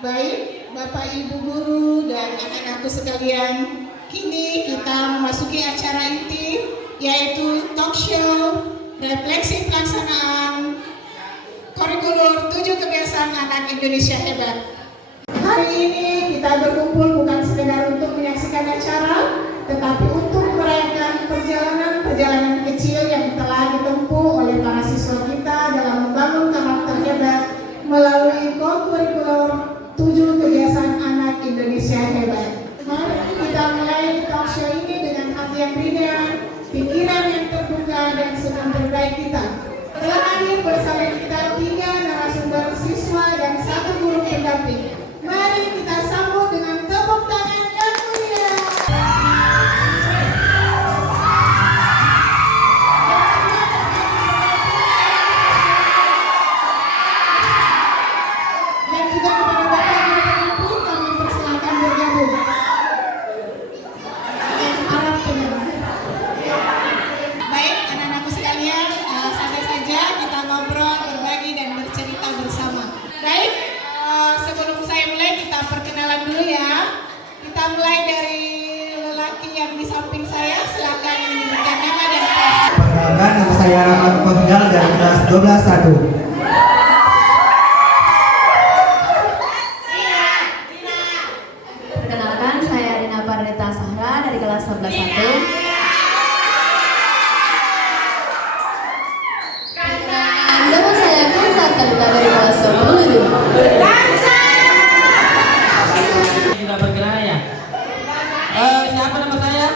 Baik, Bapak Ibu Guru dan anak-anakku sekalian, kini kita memasuki acara inti, yaitu talk show refleksi pelaksanaan kurikulum 7 kebiasaan anak Indonesia hebat. Hari ini kita berkumpul bukan sekedar untuk menyaksikan acara, tetapi untuk merayakan perjalanan kecil yang telah ditempuh oleh para siswa kita dalam membangun karakter hebat melalui kurikulum 7 kebiasaan anak Indonesia hebat. Mari kita mulai talk show ini dengan hati yang ringan, pikiran yang terbuka dan senyum terbaik kita. Telah hadir bersama kita 3 narasumber siswa dan 1 guru pendamping. Mari kita sambut dengan tepuk tangan yang meriah. Dan juga kepada Bapak Ibu pendamping kami persilakan bergabung. Harap tenang. Baik, anak-anakku sekalian, santai saja kita ngobrol, berbagi dan bercerita bersama. Baik, sebelum saya mulai kita perkenalan dulu ya. Kita mulai dari lelaki yang di samping saya. Silakan menyebutkan nama dan kelas. Perkenalkan, nama saya Rahmat Kofidal dari kelas 12-1. Perkenalkan, saya Rina Pardeta Sahra dari kelas 11-1. Nama saya Kansa Talita dari kelas 10. Kita perkenalan ya. Siapa nama saya?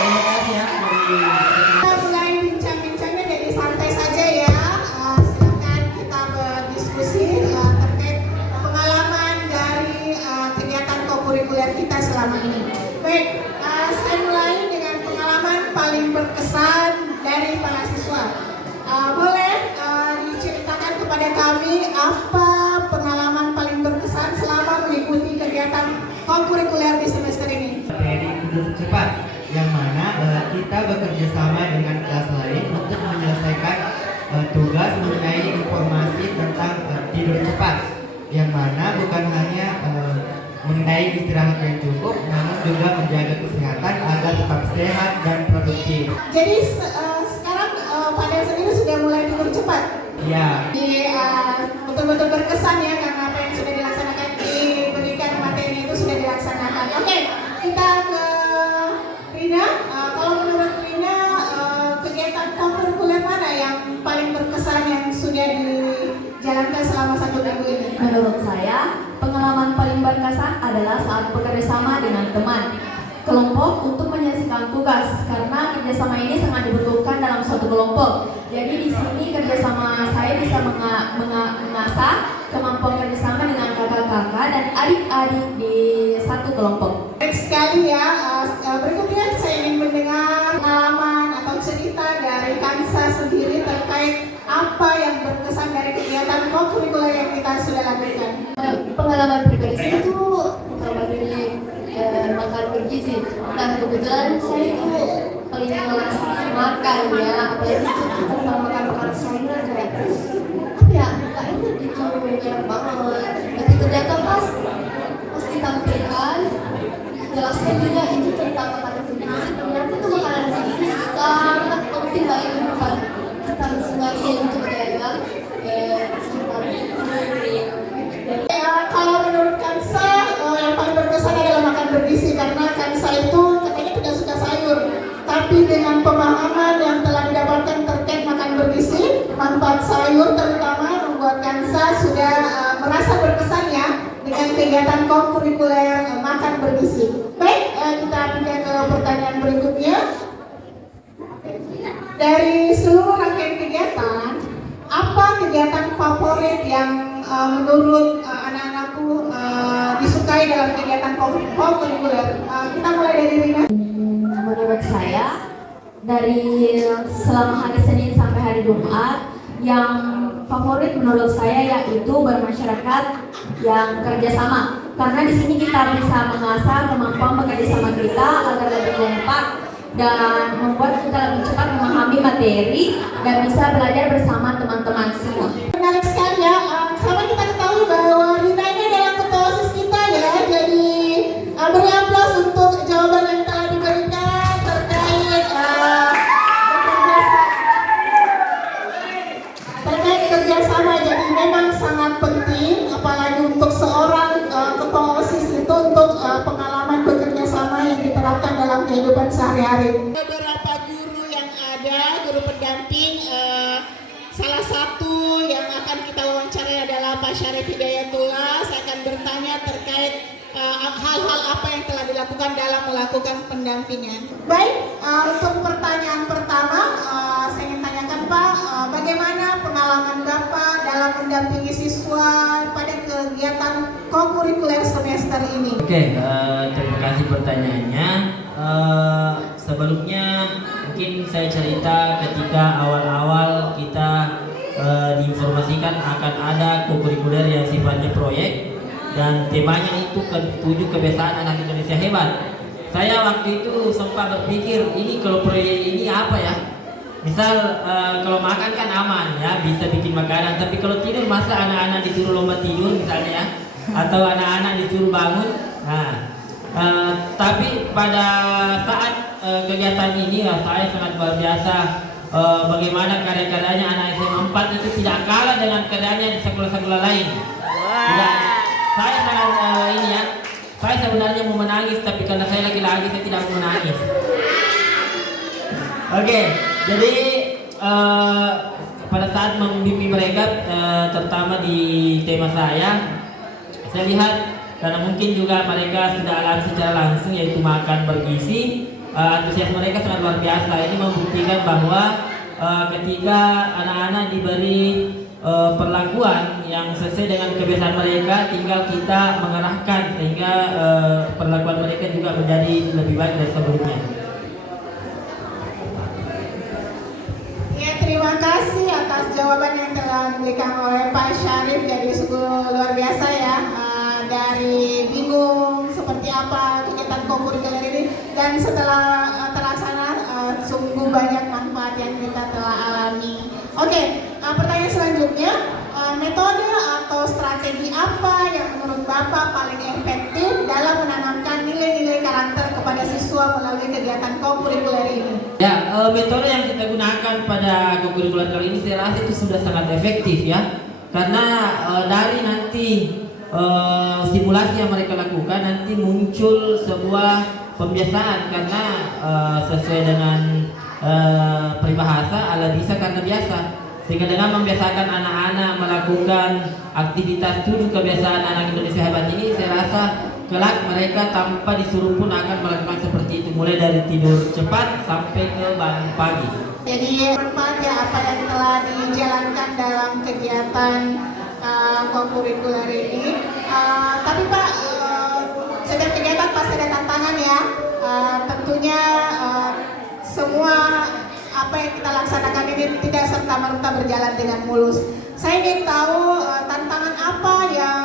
Terima kasih ya. Kita mulai bincang-bincangnya, jadi santai saja ya. Silakan kita berdiskusi terkait pengalaman dari kegiatan kokurikuler kita selama ini. Baik, saya mulai dengan pengalaman paling berkesan dari para siswa. Boleh diceritakan kepada kami apa pengalaman paling berkesan selama mengikuti kegiatan kokurikuler di semester ini? Materi tidur cepat, yang mana kita bekerja sama dengan kelas lain untuk menyelesaikan tugas mengenai informasi tentang tidur cepat, yang mana bukan hanya mengenai istirahat yang cukup, namun juga menjaga kesehatan agar tetap sehat dan produktif. Jadi sekarang pada sendiri sudah mulai tidur cepat. Ya, Jadi betul-betul berkesan ya, karena apa yang sudah dilaksanakan, diberikan materi itu sudah dilaksanakan. Oke, kita ke Rina. Kalau menurut Rina, kegiatan kokurikuler mana yang paling berkesan yang sudah dijalankan selama 1 minggu ini? Menurut saya, pengalaman paling berkesan adalah saat bekerja sama dengan teman kelompok untuk menyelesaikan tugas, karena kerjasama ini sangat dibutuhkan dalam suatu kelompok. Jadi di sini kerjasama saya bisa mengasah kemampuan kerjasama dengan kakak-kakak dan adik-adik di satu kelompok. Baik sekali ya. Berikutnya saya ingin mendengar pengalaman atau cerita dari Kansa sendiri terkait apa yang berkesan dari kegiatan kokurikuler yang kita sudah lakukan. Pengalaman pribadi saya itu pertama kali makan bergizi. Nah, kebetulan saya itu paling malas makan ya, apalagi itu kita makan sayuran kayak apa ya, nggak enak gitu, enak banget. Tapi ternyata pas ditampilkan jelaskan juga itu tentang makanan bergizi, ternyata itu makanan bergizi sangat penting bagi kehidupan kita masing-masing untuk menjaga kesehatan. Kalau menurut Kansa, yang paling berkesan adalah makan bergizi, karena Kansa itu katanya tidak suka sayur. Tapi dengan pemahaman yang telah didapatkan terkait makan bergizi, manfaat sayur terutama, membuat Kansa sudah merasa berkesan ya dengan kegiatan kokurikuler makan bergizi. Baik, kita pindah ke pertanyaan berikutnya. Dari seluruh rangkaian kegiatan, apa kegiatan favorit yang menurut anak-anakku disukai dalam kegiatan kokurikuler? Kita mulai dari Rina. Menurut saya, dari selama hari Senin sampai hari Jumat, yang favorit menurut saya yaitu bermasyarakat yang kerjasama. Karena di sini kita bisa mengasah kemampuan bekerja sama kita agar lebih kompak dan membuat kita lebih cepat memahami materi dan bisa belajar bersama teman-teman semua. Menarik sekali ya. Sama kita ketahui memang sangat penting, apalagi untuk seorang ketua OSIS itu untuk pengalaman bekerja sama yang diterapkan dalam kehidupan sehari-hari. Beberapa guru yang ada, guru pendamping, salah satu yang akan kita wawancarai adalah Pak Syarif Hidayatullah. Saya akan bertanya terkait hal-hal apa yang telah dilakukan dalam melakukan pendampingan. Baik, untuk pertanyaan pertama, saya ingin tanyakan Pak, bagaimana pengalaman Bapak dalam mendampingi siswa pada kegiatan kokurikuler semester ini? Oke, terima kasih pertanyaannya. Sebelumnya mungkin saya cerita ketika awal-awal kita diinformasikan akan ada kokurikuler yang sifatnya proyek dan temanya itu tujuh kebiasaan anak Indonesia hebat. Saya waktu itu sempat berpikir, ini kalau proyek ini apa ya? Misal kalau makan kan aman ya, bisa bikin makanan. Tapi kalau tidur, masa anak-anak disuruh lomba tidur misalnya ya, atau anak-anak disuruh bangun. Nah, tapi pada saat kegiatan ini ya, saya sangat luar biasa. Bagaimana karya-karyanya anak SMA 4 itu tidak kalah dengan karyanya di sekolah-sekolah lain. Tidak, saya sangat ini ya. Saya sebenarnya mau menangis, tapi karena saya laki-laki saya tidak mau menangis. Oke, jadi pada saat membimbing mereka, terutama di tema saya lihat karena mungkin juga mereka sudah alami secara langsung yaitu makan bergizi. Antusias mereka sangat luar biasa. Ini membuktikan bahwa ketika anak-anak diberi perlakuan yang sesuai dengan kebiasaan mereka, tinggal kita mengarahkan sehingga perlakuan mereka juga menjadi lebih baik dari sebelumnya. Ya, terima kasih atas jawaban yang telah diberikan oleh Pak Syarif. Jadi sungguh luar biasa ya, dari bingung seperti apa kegiatan kokurikuler ini, dan setelah terlaksana sungguh banyak manfaat yang kita telah alami. Oke, pertanyaan selanjutnya, metode atau strategi apa yang menurut Bapak paling efektif dalam menanamkan nilai-nilai karakter kepada siswa melalui kegiatan kokurikuler ini? Ya, metode yang kita gunakan pada kokurikuler kali ini saya rasa itu sudah sangat efektif ya, karena dari nanti simulasi yang mereka lakukan nanti muncul sebuah pembiasaan, karena sesuai dengan peribahasa ala bisa karena biasa, sehingga dengan membiasakan anak-anak melakukan aktivitas 7 kebiasaan anak Indonesia hebat ini, saya rasa kelak mereka tanpa disuruh pun akan melakukan seperti itu, mulai dari tidur cepat sampai ke bangun pagi. Jadi bermanfaat ya apa yang telah dijalankan dalam kegiatan kokurikuler ini. Tapi Pak, setiap kegiatan pasti ada tantangan ya. Tentunya semua apa yang kita laksanakan ini tidak serta-merta berjalan dengan mulus. Saya ingin tahu tantangan apa yang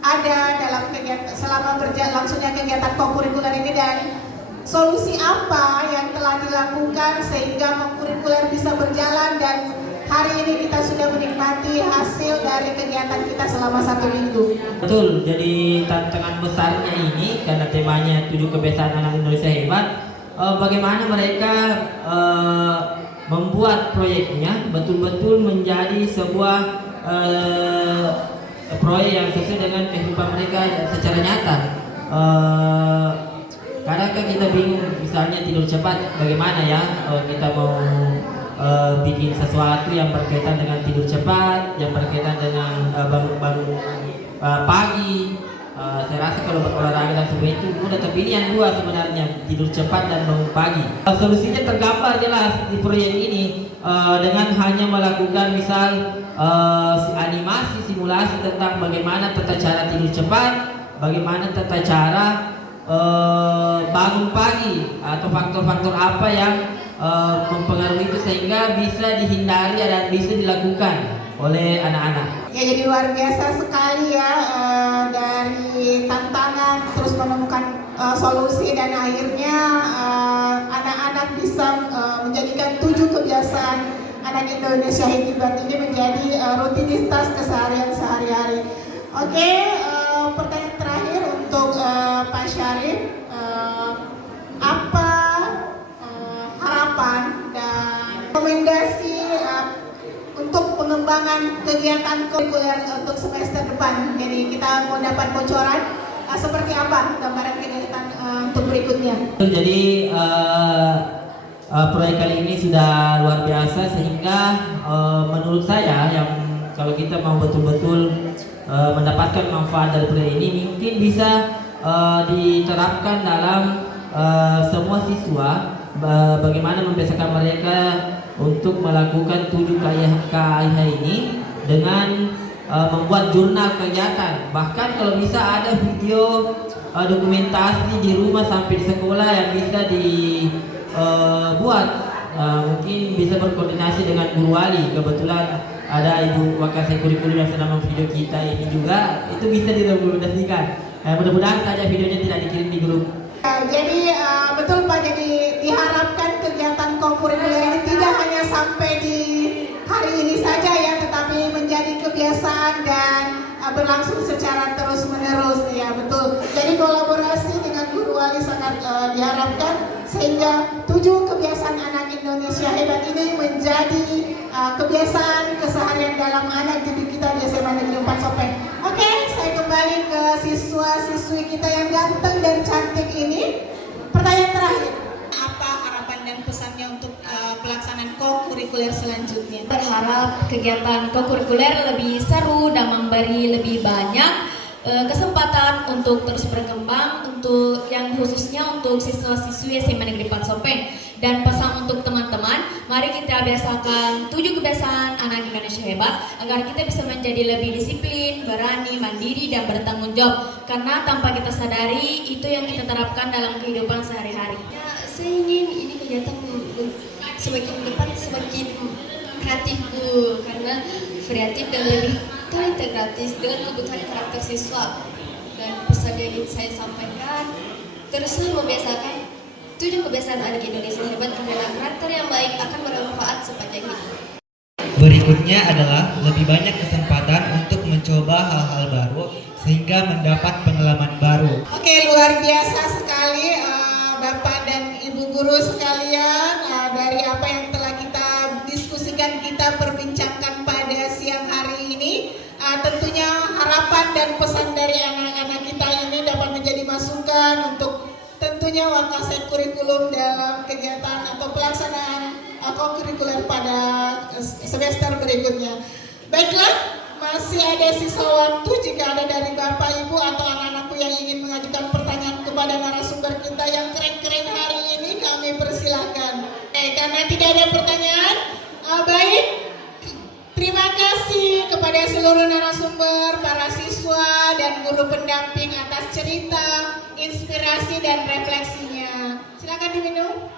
ada dalam kegiatan selama berlangsungnya kegiatan kokurikuler ini, dan solusi apa yang telah dilakukan sehingga kokurikuler bisa berjalan dan hari ini kita sudah menikmati hasil dari kegiatan kita selama 1 minggu. Betul, jadi tantangan besarnya ini karena temanya 7 kebiasaan anak Indonesia hebat, bagaimana mereka membuat proyeknya betul-betul menjadi sebuah proyek yang sesuai dengan kehidupan mereka secara nyata. Kadang kan kita bingung, misalnya tidur cepat, bagaimana ya kita mau bikin sesuatu yang berkaitan dengan tidur cepat, yang berkaitan dengan bangun pagi. Saya rasa kalau berolahraga dan semua itu mudah, tapi ini yang dua sebenarnya, tidur cepat dan bangun pagi. Solusinya tergambar jelas di proyek ini dengan hanya melakukan misal animasi simulasi tentang bagaimana tata cara tidur cepat, bagaimana tata cara bangun pagi, atau faktor-faktor apa yang mempengaruhi itu sehingga bisa dihindari dan bisa dilakukan oleh anak-anak. Ya, jadi luar biasa sekali ya, dari tantangan terus menemukan solusi dan akhirnya anak-anak bisa menjadikan 7 kebiasaan anak Indonesia hebat ini menjadi rutinitas keseharian sehari-hari. Oke, pertanyaan terakhir untuk Pak Syarif, apa harapan dan rekomendasi untuk pengembangan pengembangan kegiatan kurikuler untuk semester depan. Jadi kita mau dapat bocoran seperti apa gambaran kegiatan untuk berikutnya. Jadi proyek kali ini sudah luar biasa sehingga menurut saya yang kalau kita mau betul-betul mendapatkan manfaat dari proyek ini mungkin bisa diterapkan dalam semua siswa, bagaimana membiasakan mereka untuk melakukan 7 KIH ini dengan membuat jurnal kegiatan. Bahkan kalau bisa ada video dokumentasi di rumah sampai di sekolah yang bisa dibuat, mungkin bisa berkoordinasi dengan guru wali. Kebetulan ada Ibu Wakasek Kurikulum yang sedang video kita ini juga, itu bisa didokumentasikan. Mudah-mudahan saja videonya tidak dikirim di grup. Jadi betul Pak, jadi diharapkan kegiatan kokurikuler ini tidak hanya sampai di hari ini saja ya, tetapi menjadi kebiasaan dan berlangsung secara terus-menerus ya, betul. Jadi kolaborasi dengan guru wali sangat diharapkan sehingga 7 kebiasaan anak Indonesia hebat ini menjadi kebiasaan keseharian dalam anak didik kita di SMA Negeri 4 Sopeng. Oke, saya kembali ke siswa-siswi kita yang ganteng dan cantik ini. Pertanyaan terakhir, apa harapan dan pesannya untuk pelaksanaan kokurikuler selanjutnya? Berharap kegiatan kokurikuler lebih seru dan memberi lebih banyak kesempatan untuk terus berkembang, untuk yang khususnya untuk siswa-siswi SMA Negeri 4 Sopeng. Dan pesan untuk teman-teman, mari kita biasakan 7 kebiasaan anak Indonesia hebat agar kita bisa menjadi lebih disiplin, berani, mandiri, dan bertanggung jawab. Karena tanpa kita sadari, itu yang kita terapkan dalam kehidupan sehari-hari. Ya, saya ingin ini kegiatan semakin depan semakin kreatif Bu, karena kreatif dan lebih terintegratif dengan kebutuhan karakter siswa. Dan pesan yang ingin saya sampaikan, teruslah membiasakan 7 kebiasaan anak Indonesia hebat karena karakter yang baik akan bermanfaat sepanjang hidup. Berikutnya adalah lebih banyak kesempatan untuk mencoba hal-hal baru sehingga mendapat pengalaman baru. Oke, luar biasa sekali Bapak dan Ibu guru sekalian, dari apa yang telah kita diskusikan, kita perbincangkan pada siang hari ini. Tentunya harapan dan pesan dari anak-anak kita ini dapat menjadi masukan untuk tentunya Wakasek Kurikulum dalam kegiatan atau pelaksanaan kokurikuler pada semester berikutnya. Baiklah, masih ada sisa waktu jika ada dari Bapak, Ibu atau anak-anakku yang ingin mengajukan pertanyaan kepada narasumber kita yang keren-keren hari ini, kami persilahkan. Karena tidak ada pertanyaan, baik. Terima kasih kepada seluruh narasumber, para siswa dan guru pendamping atas cerita, inspirasi dan refleksinya. Silakan diminum.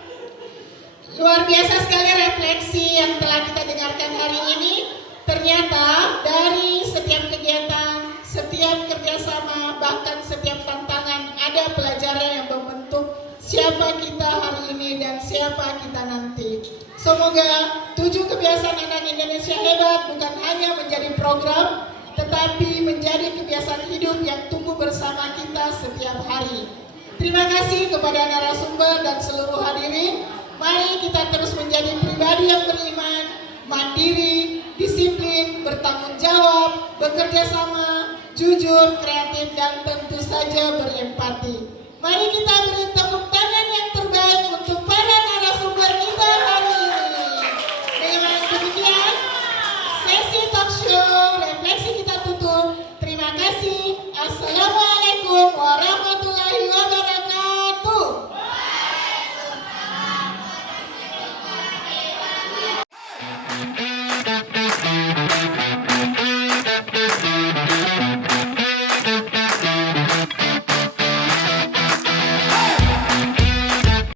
Luar biasa sekali refleksi yang telah kita dengarkan hari ini. Ternyata dari setiap kegiatan, setiap kerjasama, bahkan setiap tantangan ada pelajaran yang membentuk siapa kita hari ini dan siapa kita nanti. Semoga 7 kebiasaan anak Indonesia hebat bukan hanya menjadi program, tetapi menjadi kebiasaan hidup yang tumbuh bersama kita setiap hari. Terima kasih kepada narasumber dan seluruh hadirin. Mari kita terus menjadi pribadi yang beriman, mandiri, disiplin, bertanggung jawab, bekerja sama, jujur, kreatif, dan tentu saja berempati. Mari kita beri tepuk tangan